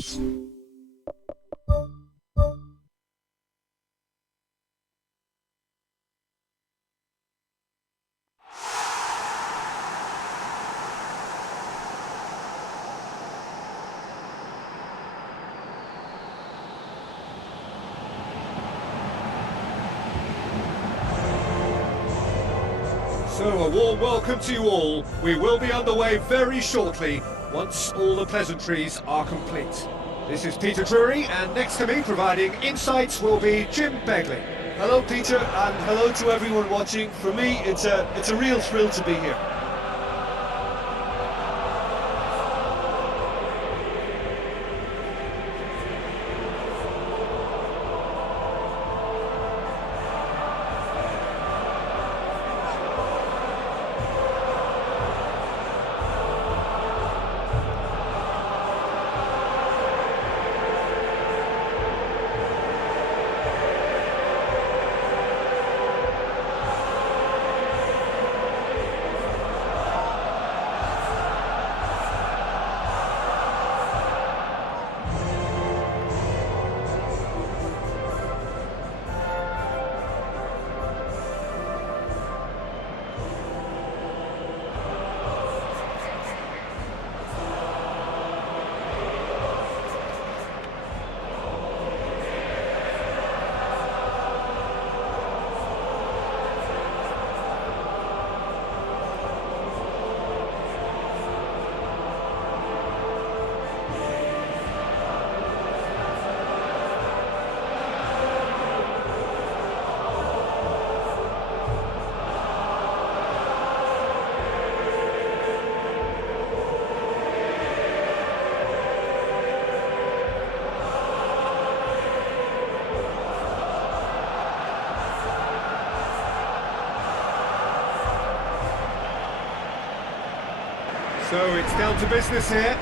So a warm welcome to you all. We will be underway very shortly, once all the pleasantries are complete. This is Peter Drury, and next to me providing insights will be Jim Begley. Hello Peter, and hello to everyone watching. For me, it's a real thrill to be here. So it's down to business here.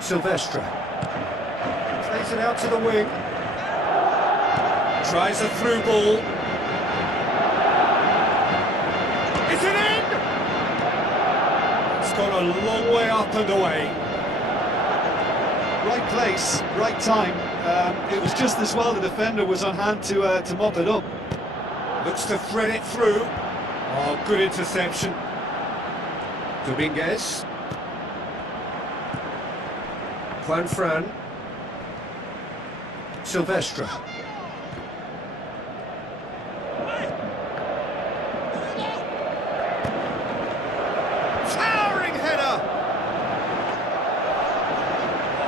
Silvestre. Plays it out to the wing. Tries a through ball. Is it in? It's gone a long way up and away. Right place, right time. It was just as well the defender was on hand to mop it up. Looks to thread it through. Oh, good interception. Dominguez. Fran. Silvestre. Towering header!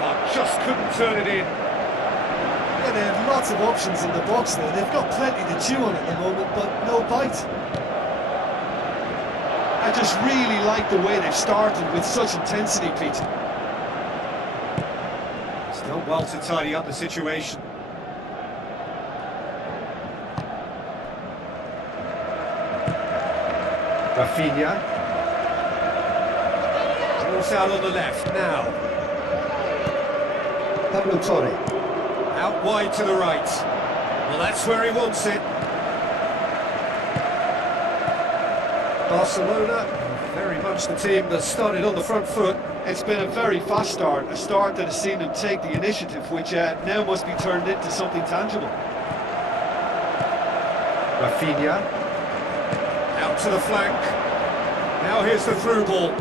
Oh, just couldn't turn it in. Yeah, they have lots of options in the box there. They've got plenty to chew on at the moment, but no bite. I just really like the way they've started with such intensity, Peter. Still well to tidy up the situation. Rafinha. Ball's out on the left now. Pablo Torre. Out wide to the right. Well, that's where he wants it. Barcelona, very much the team that started on the front foot. It's been a very fast start, a start that has seen them take the initiative, which now must be turned into something tangible. Rafinha, out to the flank. Now here's the through ball.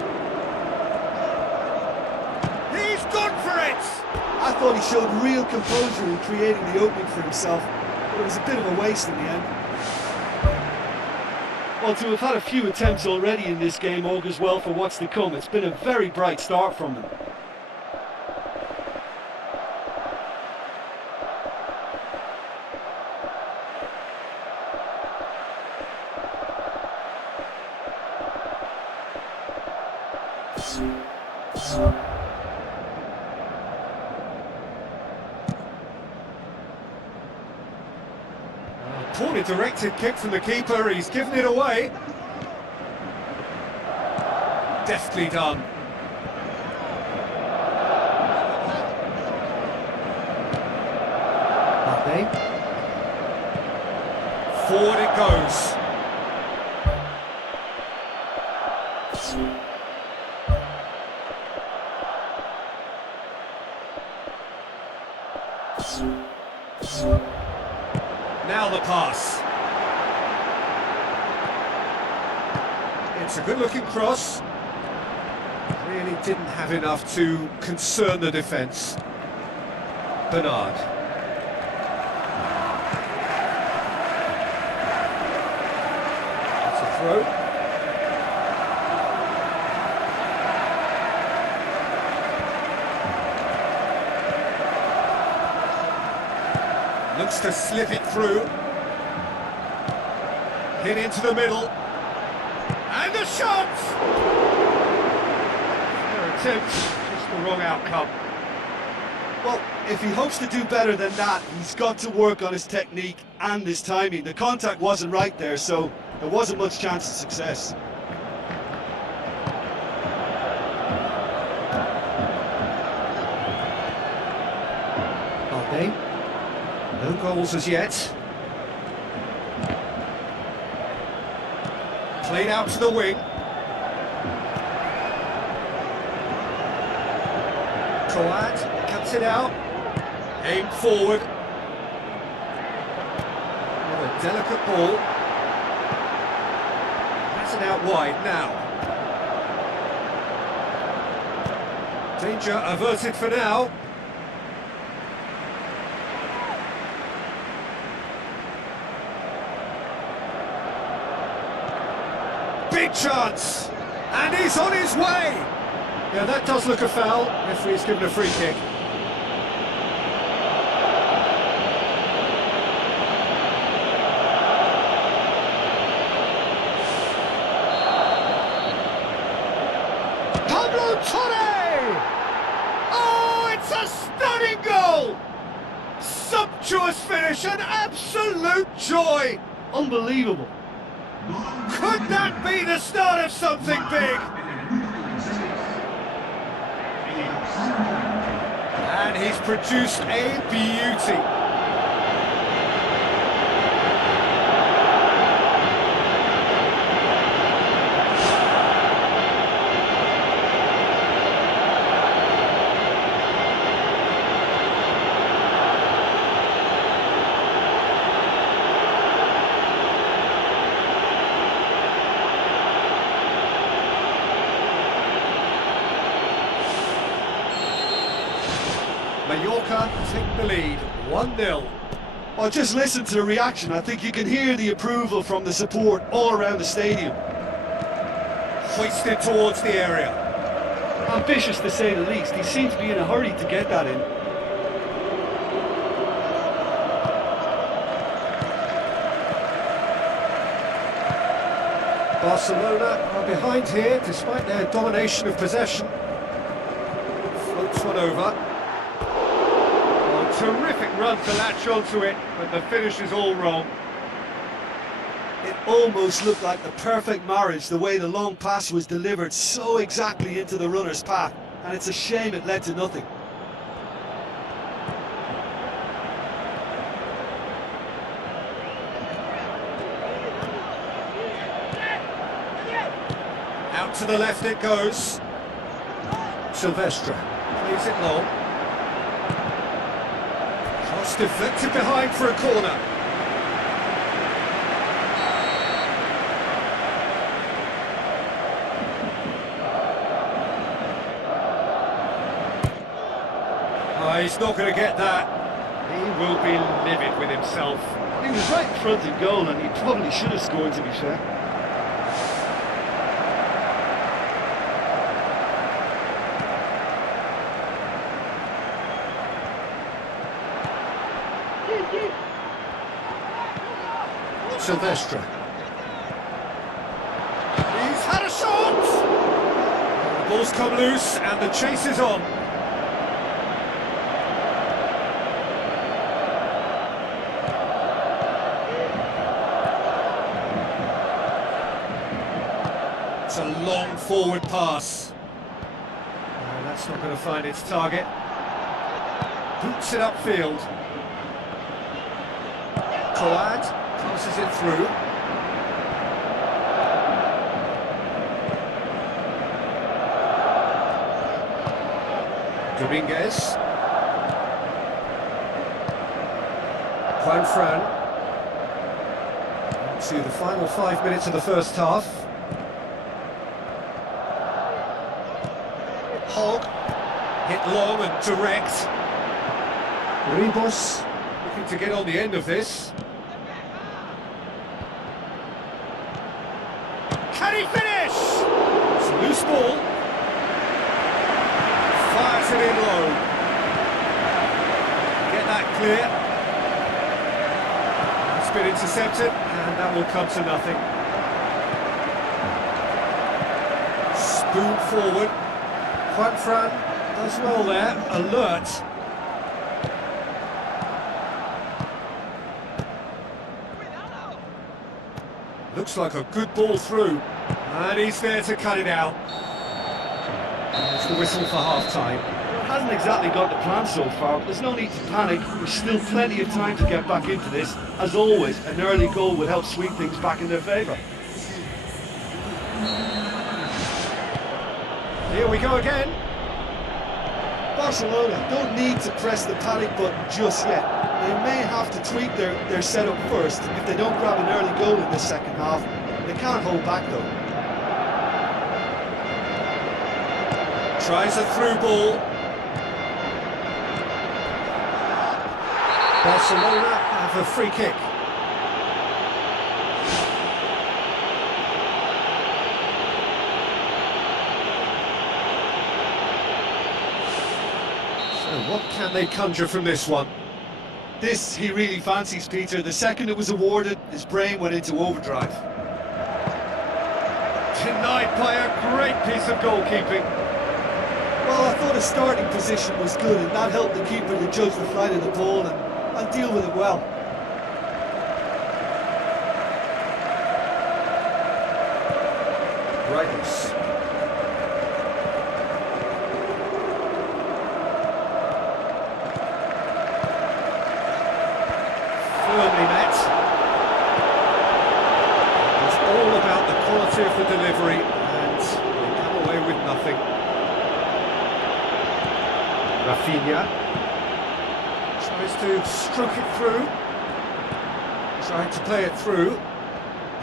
He's gone for it! I thought he showed real composure in creating the opening for himself, but it was a bit of a waste in the end. Well, to have had a few attempts already in this game augurs well for what's to come. It's been a very bright start from them. Poorly directed kick from the keeper, he's given it away. Deftly done. Mbappe. Forward it goes. pass. It's a good-looking cross. Really didn't have enough to concern the defence. Bernard. That's a throw. Looks to slip it through. Hit into the middle. And the shot! Their attempt, just the wrong outcome. Well, if he hopes to do better than that, he's got to work on his technique and his timing. The contact wasn't right there, so there wasn't much chance of success. Okay. No goals as yet. Played out to the wing. Coad cuts it out. Aimed forward. With a delicate ball. That's it out wide now. Danger averted for now. Big chance, and he's on his way. Yeah, that does look a foul. Referee's given a free kick. Pablo Torre! Oh, it's a stunning goal! Sumptuous finish, an absolute joy. Unbelievable. Could that be the start of something big? And he's produced a beauty. Mallorca take the lead, 1-0. Well, just listen to the reaction. I think you can hear the approval from the support all around the stadium. Hoisted towards the area. Ambitious to say the least. He seems to be in a hurry to get that in. Barcelona are behind here despite their domination of possession. Floats one over. Terrific run to latch onto it, but the finish is all wrong. It almost looked like the perfect marriage, the way the long pass was delivered so exactly into the runner's path, and it's a shame it led to nothing. Out to the left it goes. Silvestre plays it long. Cross deflected behind for a corner. Oh, he's not going to get that. He will be livid with himself. He was right in front of goal, and he probably should have scored, to be fair. Silvestre. He's had a shot! The ball's come loose and the chase is on. It's a long forward pass. No, that's not going to find its target. Boots it upfield. Coad passes it through. Dominguez. Juan Fran. to the final 5 minutes of the first half. Hogg, hit long and direct. Ribos, looking to get on the end of this. Can he finish? It's a loose ball. Fires it in low. Get that clear. It's been intercepted, and that will come to nothing. Spoon forward. Juan Fran does well there, alert. Looks like a good ball through, and he's there to cut it out. There's the whistle for half-time. It hasn't exactly got the plan so far, but there's no need to panic. There's still plenty of time to get back into this. As always, an early goal would help swing things back in their favour. Here we go again. Barcelona don't need to press the panic button just yet. They may have to tweak their setup first if they don't grab an early goal in the second half. They can't hold back though. Tries a through ball. Barcelona have a free kick. So what can they conjure from this one? This he really fancies, Peter. The second it was awarded, his brain went into overdrive. Denied by a great piece of goalkeeping. Well, I thought his starting position was good, and that helped the keeper to judge the flight of the ball and deal with it well. Brightness. Firmly met. It's all about the quality of the delivery, and they come away with nothing. Rafinha tries to stroke it through, trying to play it through.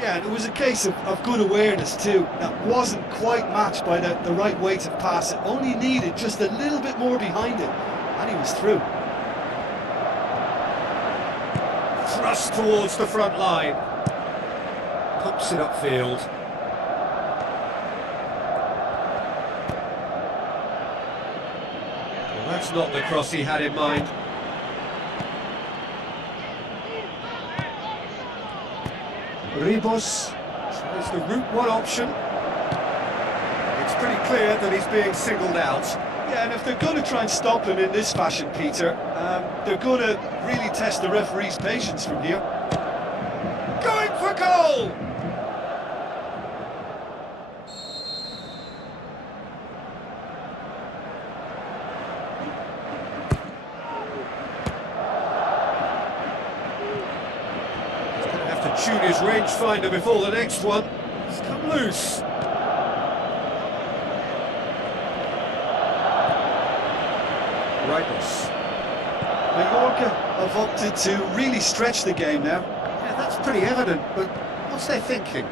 Yeah, and it was a case of good awareness too. That wasn't quite matched by the right weight of pass. It only needed just a little bit more behind it, and he was through. Thrust towards the front line. Pops it upfield. Well, that's not the cross he had in mind. Ribos tries the route one option. It's pretty clear that he's being singled out. Yeah, and if they're going to try and stop him in this fashion, Peter, they're going to really test the referee's patience from here. Going for goal! He's going to have to tune his rangefinder before the next one. It's come loose. Brightness. Mallorca have opted to really stretch the game now. Yeah, that's pretty evident, but what's their thinking?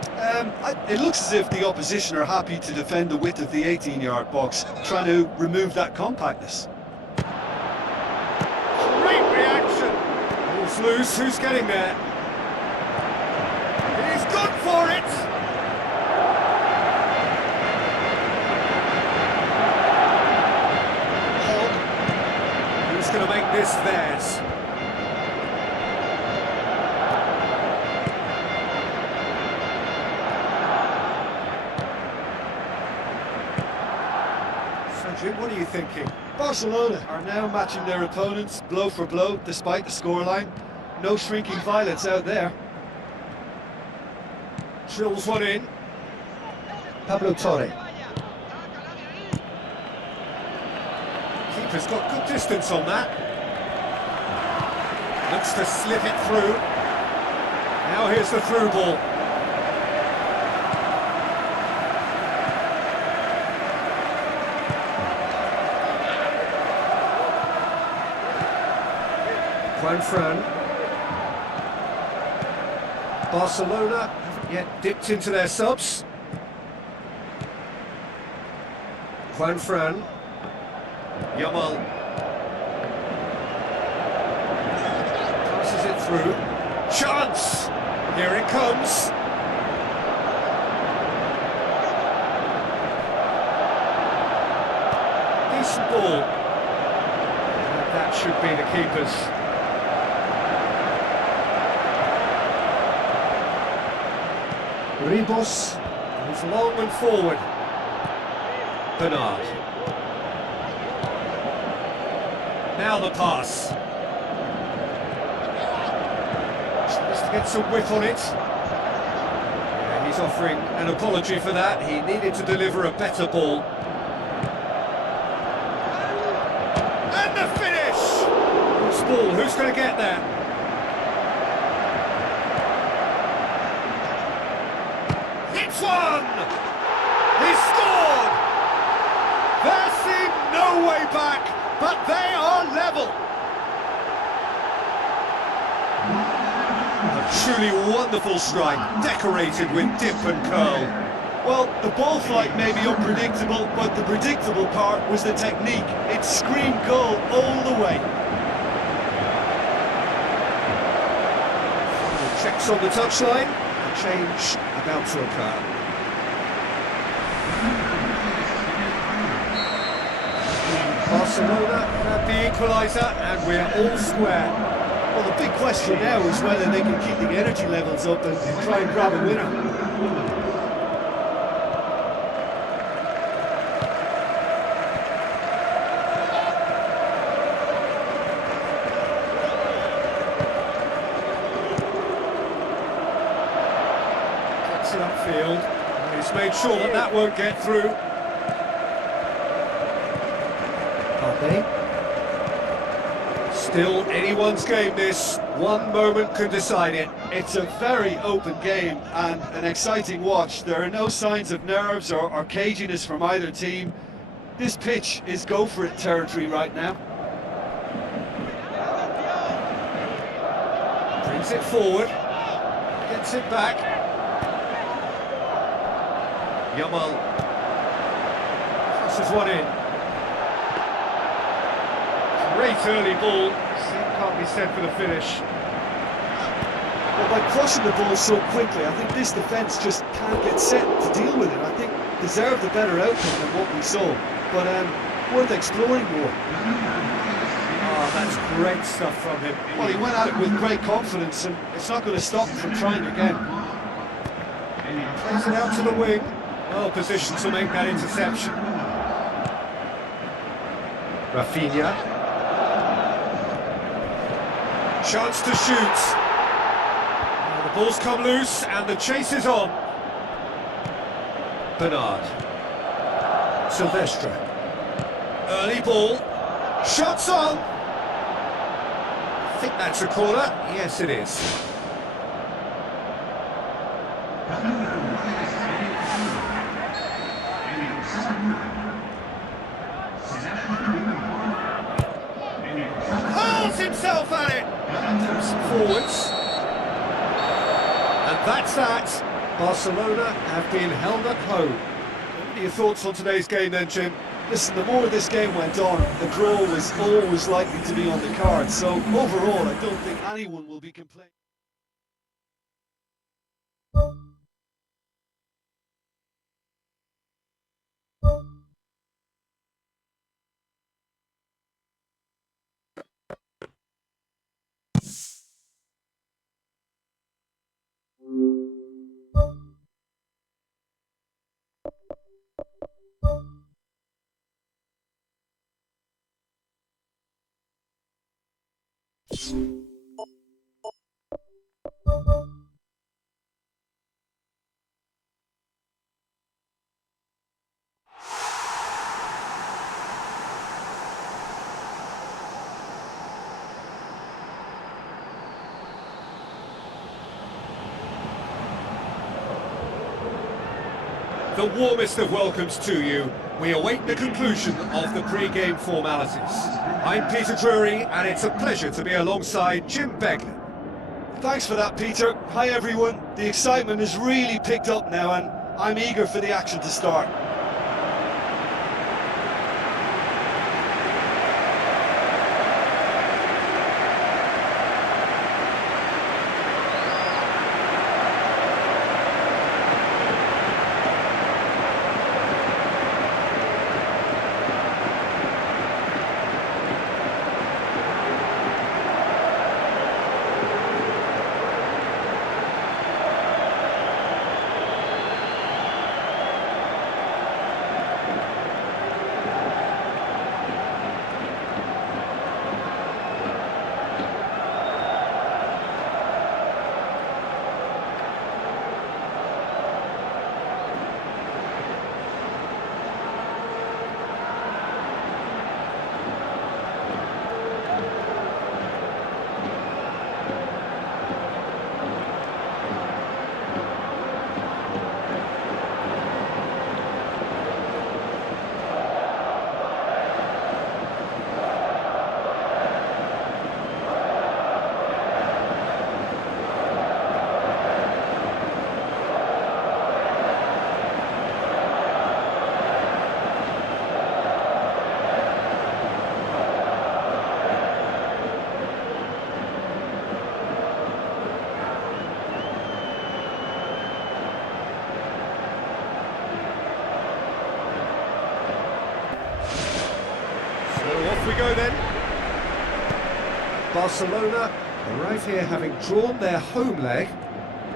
It looks as if the opposition are happy to defend the width of the 18-yard box, trying to remove that compactness. Great reaction! Ball's loose, who's getting there? He's gone for it! Who's going to make this theirs? So Jim, what are you thinking? Barcelona are now matching their opponents blow for blow, despite the scoreline. No shrinking violets out there. Drills one in. Pablo Torre. Keeper's got good distance on that. Looks to slip it through. Now here's the through ball. Juan Fran. Barcelona haven't yet dipped into their subs. Fran. Yamal. Passes it through. Chance! Here it comes. Decent ball. And that should be the keeper's. Ribos moves long and forward. Bernard. Now the pass. Tries to get some whip on it. Yeah, he's offering an apology for that. He needed to deliver a better ball. And the finish! Who's ball? Who's going to get there? Hits one! He's scored! There seemed no way back, but they are level. A truly wonderful strike, decorated with dip and curl. Well, the ball flight may be unpredictable, but the predictable part was the technique. It screamed goal all the way. Checks on the touchline, a change about to occur. Barcelona have the equaliser and we're all square. Well, the big question now is whether they can keep the energy levels up and try and grab a winner. Gets it upfield, and he's made sure that that won't get through. Still anyone's game this, one moment can decide it. It's a very open game and an exciting watch. There are no signs of nerves or caginess from either team. This pitch is go-for-it territory right now. Brings it forward, gets it back. Yamal crosses one in. Great early ball, can't be said for the finish. Well, by crossing the ball so quickly, I think this defence just can't get set to deal with it. I think deserved a better outcome than what we saw, but worth exploring more. Oh, that's great stuff from him. Well, he went at it with great confidence, and it's not going to stop him from trying again. Plays it out to the wing, well positioned to make that interception. Rafinha. Chance to shoot. The ball's come loose and the chase is on. Bernard. Silvestre. Early ball. Shots on. I think that's a corner. Yes, it is. Holds himself at it. Forwards. And that's that. Barcelona have been held at home. What are your thoughts on today's game then, Jim? Listen, the more this game went on, the draw was always likely to be on the card. So overall, I don't think anyone will be complaining. The warmest of welcomes to you. We await the conclusion of the pre-game formalities. I'm Peter Drury, and it's a pleasure to be alongside Jim Beglin. Thanks for that, Peter. Hi, everyone. The excitement has really picked up now, and I'm eager for the action to start. Off we go then. Barcelona arrive here having drawn their home leg,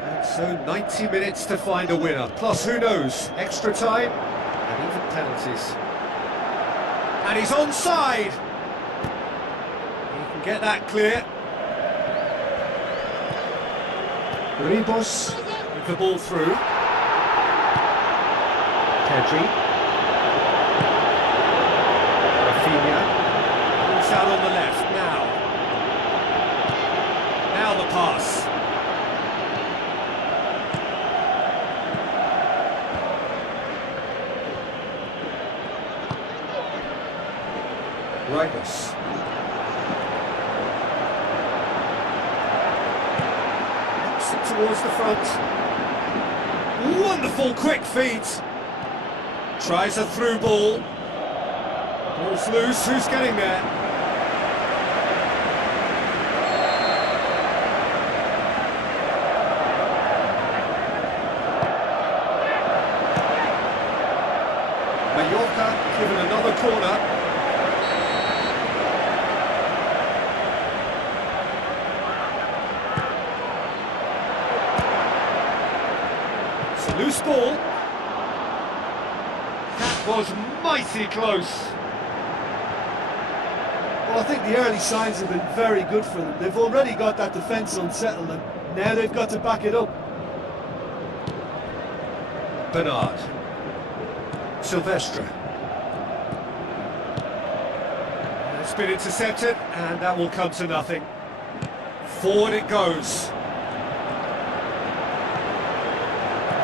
and so 90 minutes to find a winner. Plus, who knows, extra time and even penalties. And he's onside. He can get that clear. Ribos with the ball through. Pedri. Out on the left now. Now the pass. Ribos. Ups it towards the front. Wonderful quick feet. Tries a through ball. Ball's loose. Who's getting there? Given another corner. It's a loose ball. That was mighty close. Well, I think the early signs have been very good for them. They've already got that defence unsettled, and now they've got to back it up. Bernard. Silvestre. It's been intercepted, and that will come to nothing. Forward it goes.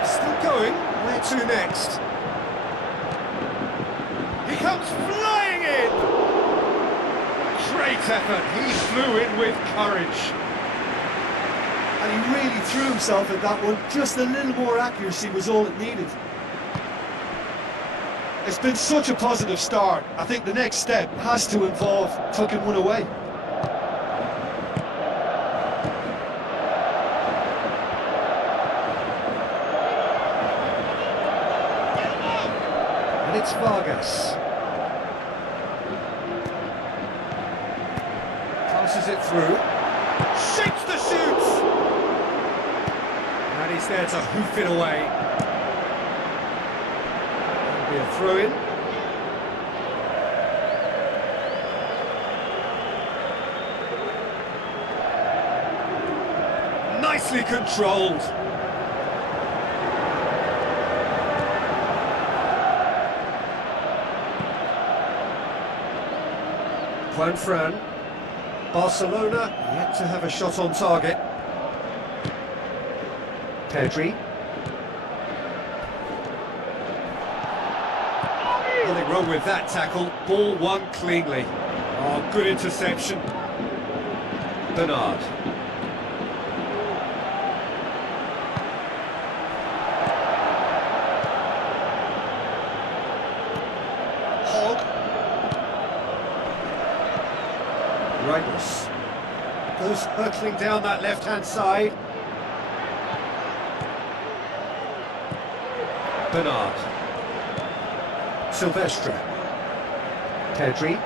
Still going. Where to next? He comes flying in! Great effort. He flew in with courage. And he really threw himself at that one. Just a little more accuracy was all it needed. It's been such a positive start. I think the next step has to involve tucking one away. And it's Vargas. Passes it through. Shapes the shoots! And he's there to hoof it away. Be a throw-in. Nicely controlled. Juanfran. Barcelona yet to have a shot on target. Pedri. Nothing wrong with that tackle. Ball won cleanly. Oh, good interception. Bernard. Rightness. Goes hurtling down that left-hand side. Bernard. Silvestre. Terima.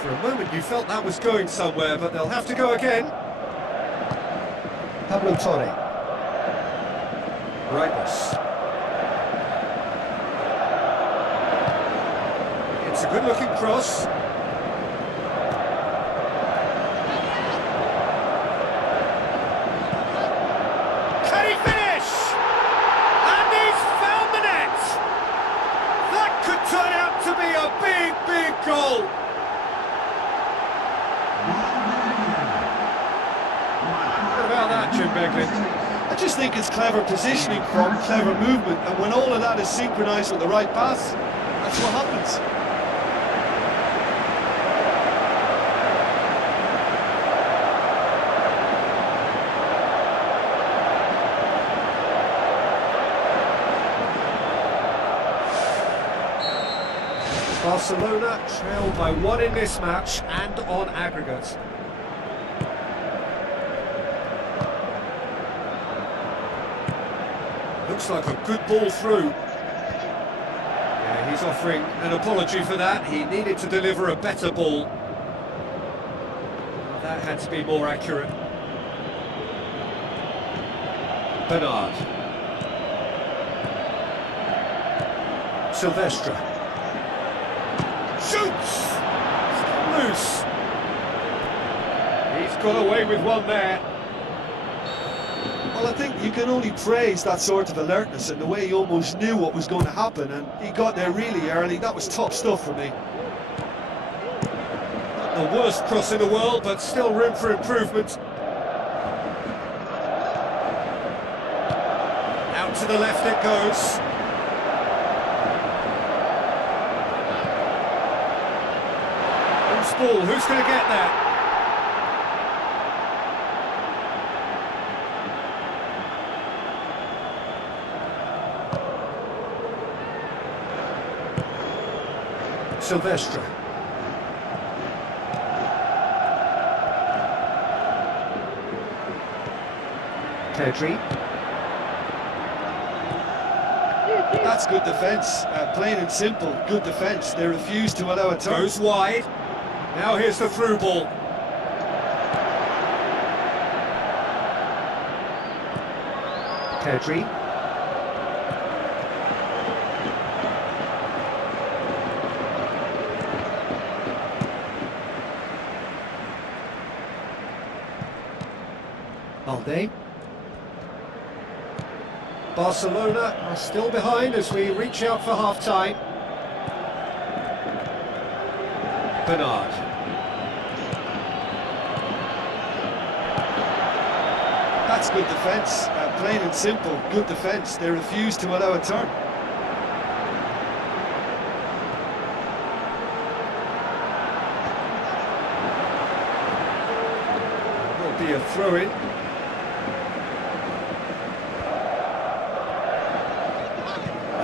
For a moment you felt that was going somewhere, but they'll have to go again. Pablo Torre. Rightness. It's a good-looking cross. Can he finish? And he's found the net! That could turn out to be a big, big goal! What about that, Jim Beglin? I just think it's clever positioning from clever movement, and when all of that is synchronised with the right pass, that's what happens. Barcelona trailed by 1 in this match and on aggregate. Looks like a good ball through. Yeah, he's offering an apology for that. He needed to deliver a better ball. That had to be more accurate. Bernard. Silvestre. Shoots! Still loose. He's got away with one there. Well, I think you can only praise that sort of alertness and the way he almost knew what was going to happen, and he got there really early. That was top stuff for me. Not the worst cross in the world, but still room for improvement. Out to the left it goes. Loose ball, who's going to get that? Silvestre. Terima. That's good defence, plain and simple, good defence. They refuse to allow a turn. Goes wide. Now here's the through ball. Terima. Balde. Barcelona are still behind as we reach out for half-time. Bernard. That's good defence, plain and simple, good defence. They refuse to allow a turn. Will be a throw-in.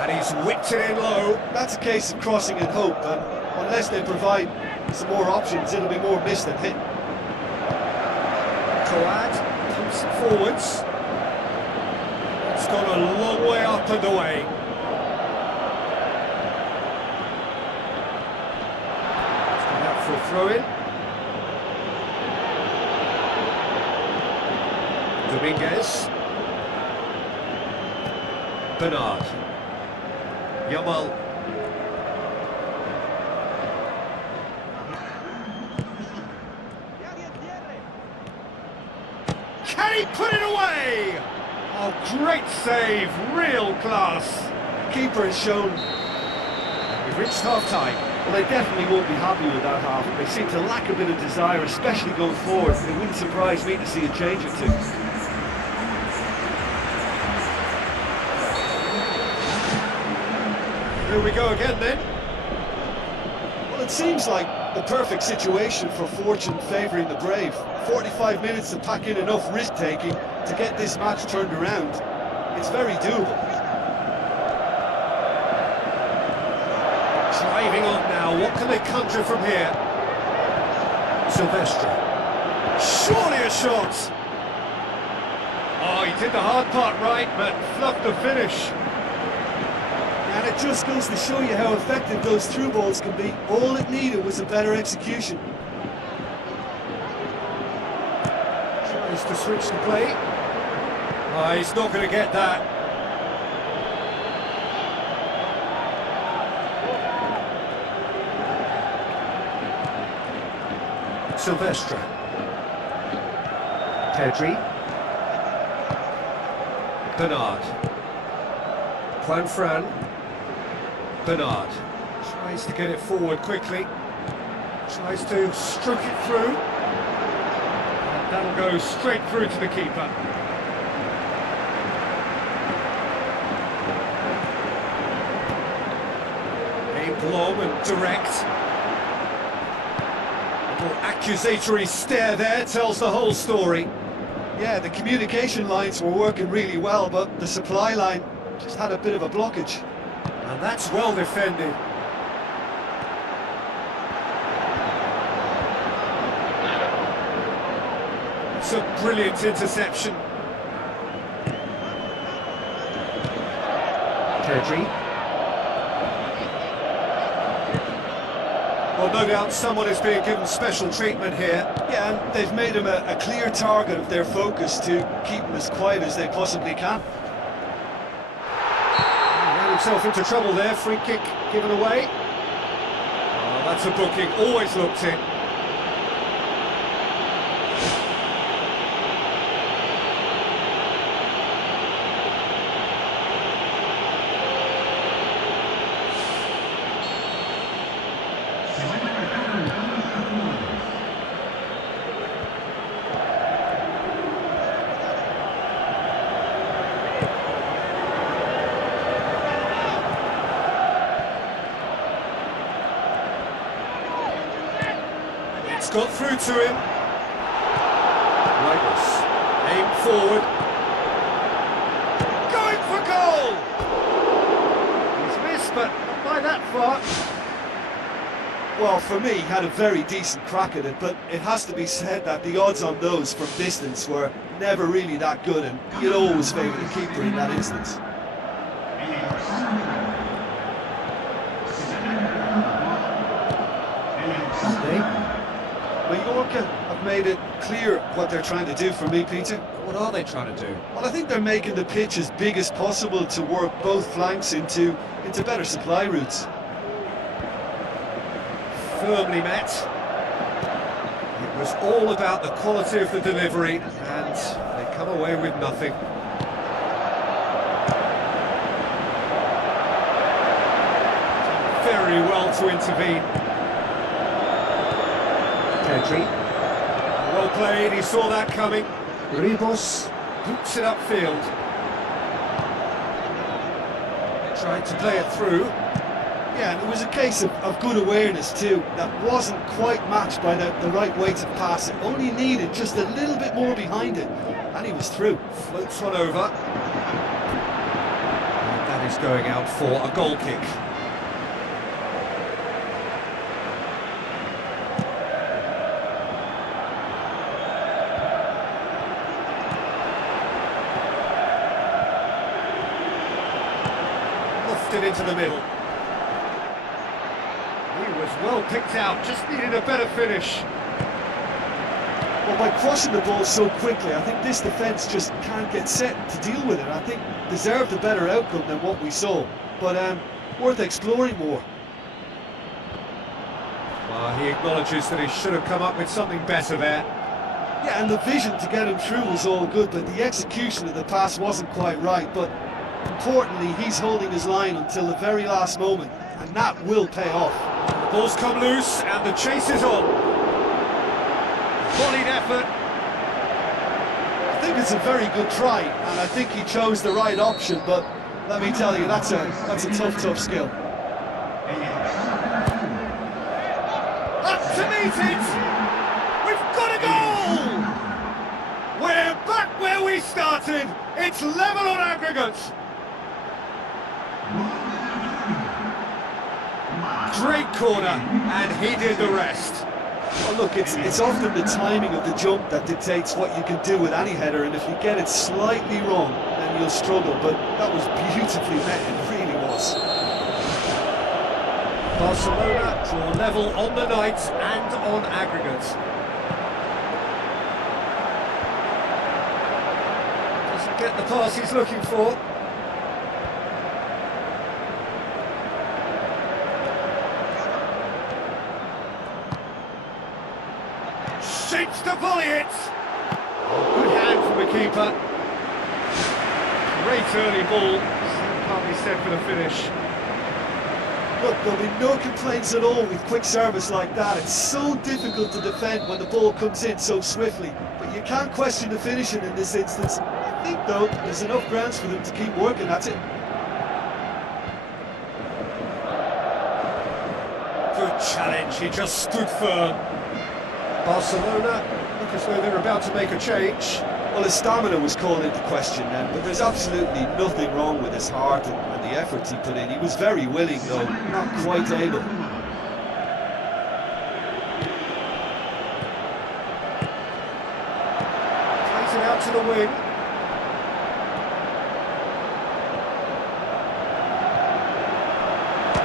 And he's whipped it in low. That's a case of crossing in hope, and unless they provide some more options, it'll be more miss than hit. Coad pumps it forwards. It's gone a long way up and away. It's gone out for a throw-in. Dominguez. Bernard. Yamal. Can he put it away? Oh, great save, real class. Keeper has shown. We've reached half-time. Well, they definitely won't be happy with that half. They seem to lack a bit of desire, especially going forward. It wouldn't surprise me to see a change or two. Here we go again then. Well, it seems like the perfect situation for fortune favouring the brave. 45 minutes to pack in enough risk-taking to get this match turned around. It's very doable. Driving on now, What can they conjure from here? Silvestre. Surely a shot! Oh, he did the hard part right, but fluffed the finish. And it just goes to show you how effective those through balls can be. All it needed was a better execution. Tries to switch the play. Oh, he's not going to get that. Silvestre. Pedri. Bernard. Fran. Bernard. Tries to get it forward quickly. Tries to stroke it through. And that'll go straight through to the keeper. Aimed long and direct. Little accusatory stare there tells the whole story. Yeah, the communication lines were working really well, but the supply line just had a bit of a blockage. And that's well defended. It's a brilliant interception. Pedri. Well, no doubt someone is being given special treatment here. Yeah, and they've made him a clear target of their focus to keep him as quiet as they possibly can. Ran himself into trouble there, free kick given away. Oh, that's a booking, always looked in. It's got through to him. Ramos, aim forward. Going for goal! He's missed, but not by that far. Well, for me, he had a very decent crack at it, but it has to be said that the odds on those from distance were never really that good, and you'd always favour the keeper in that instance. Mallorca have made it clear what they're trying to do for me, Peter. What are they trying to do? Well, I think they're making the pitch as big as possible to work both flanks into better supply routes. Firmly met. It was all about the quality of the delivery, and they come away with nothing. Very well to intervene. Pedri. Well played, he saw that coming. Ribos boots it upfield. Tried to play it through. Yeah, and it was a case of good awareness too. That wasn't quite matched by the right weight of pass. It only needed just a little bit more behind it, and he was through. Floats one over. And that is going out for a goal kick. Lofted into the middle. He was well picked out, just needed a better finish. Well, by crushing the ball so quickly, I think this defence just can't get set to deal with it. I think deserved a better outcome than what we saw, but worth exploring more. Well, he acknowledges that he should have come up with something better there. Yeah, and the vision to get him through was all good, but the execution of the pass wasn't quite right. But importantly, he's holding his line until the very last moment, and that will pay off. The ball's come loose, and the chase is on. Volleyed effort. I think it's a very good try, and I think he chose the right option, but let me tell you, that's a tough skill. Up to meet it! We've got a goal! We're back where we started. It's level on aggregate. Great corner, and he did the rest. Well, look, it's often the timing of the jump that dictates what you can do with any header, and if you get it slightly wrong, then you'll struggle. But that was beautifully met, it really was. Barcelona draw level on the night and on aggregate. Doesn't get the pass he's looking for. Shapes to volley it! Good hand from the keeper. Great early ball. Can't be said for the finish. Look, there'll be no complaints at all with quick service like that. It's so difficult to defend when the ball comes in so swiftly. But you can't question the finishing in this instance. I think, though, there's enough grounds for them to keep working at it. Good challenge, he just stood firm. Barcelona look as though they're about to make a change. Well, his stamina was called into question then, but there's absolutely nothing wrong with his heart and the efforts he put in. He was very willing, though, not quite able. Plays it out to the wing.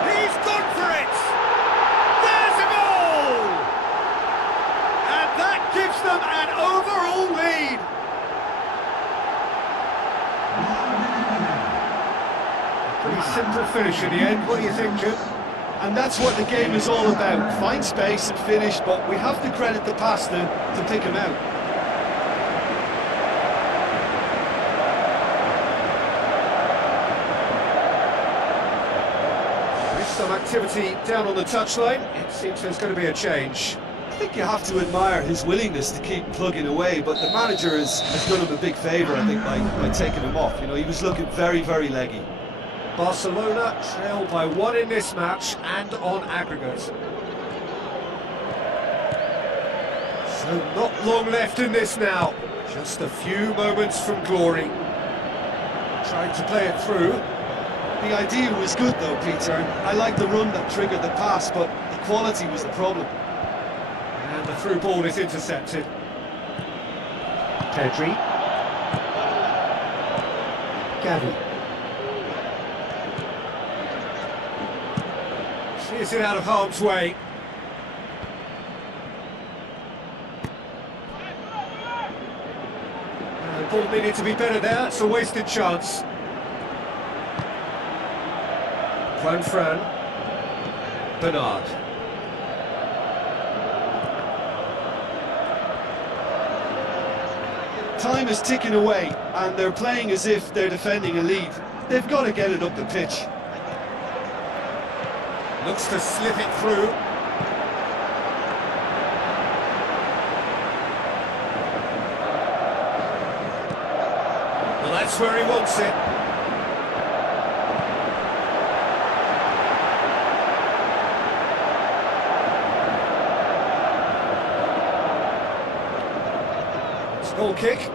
He's gone for it! There's a goal! And that gives them an overall lead. Pretty simple finish in the end. What do you think, Jim? And that's what the game is all about. Find space and finish, but we have to credit the passer to pick him out. There's some activity down on the touchline. It seems there's going to be a change. I think you have to admire his willingness to keep plugging away, but the manager has done him a big favour, I think, by taking him off. You know, he was looking very, very leggy. Barcelona trail by 1 in this match and on aggregate. So not long left in this now. Just a few moments from glory. Trying to play it through. The idea was good though, Peter. I like the run that triggered the pass, but the quality was the problem. And the through ball is intercepted. Pedri. Gavi. Clears it out of harm's way. The ball needed to be better there, it's a wasted chance. Fran. Bernard. Time is ticking away, and they're playing as if they're defending a lead. They've got to get it up the pitch. Looks to slip it through. Well, that's where he wants it. It's a goal kick.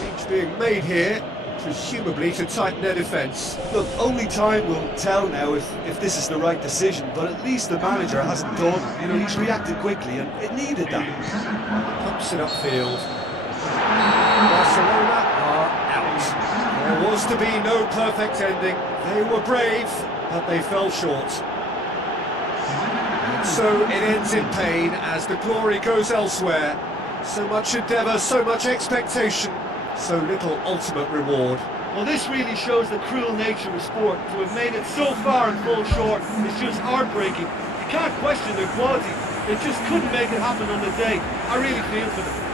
Change being made here, presumably to tighten their defence. Look, only time will tell now if this is the right decision, but at least the manager hasn't done. You know, he's reacted quickly, and it needed that. Pumps it upfield. Barcelona are out. There was to be no perfect ending. They were brave, but they fell short. And so it ends in pain as the glory goes elsewhere. So much endeavour, so much expectation, so little ultimate reward. Well, this really shows the cruel nature of sport. To have made it so far and fall short is just heartbreaking. You can't question their quality. They just couldn't make it happen on the day. I really feel for them.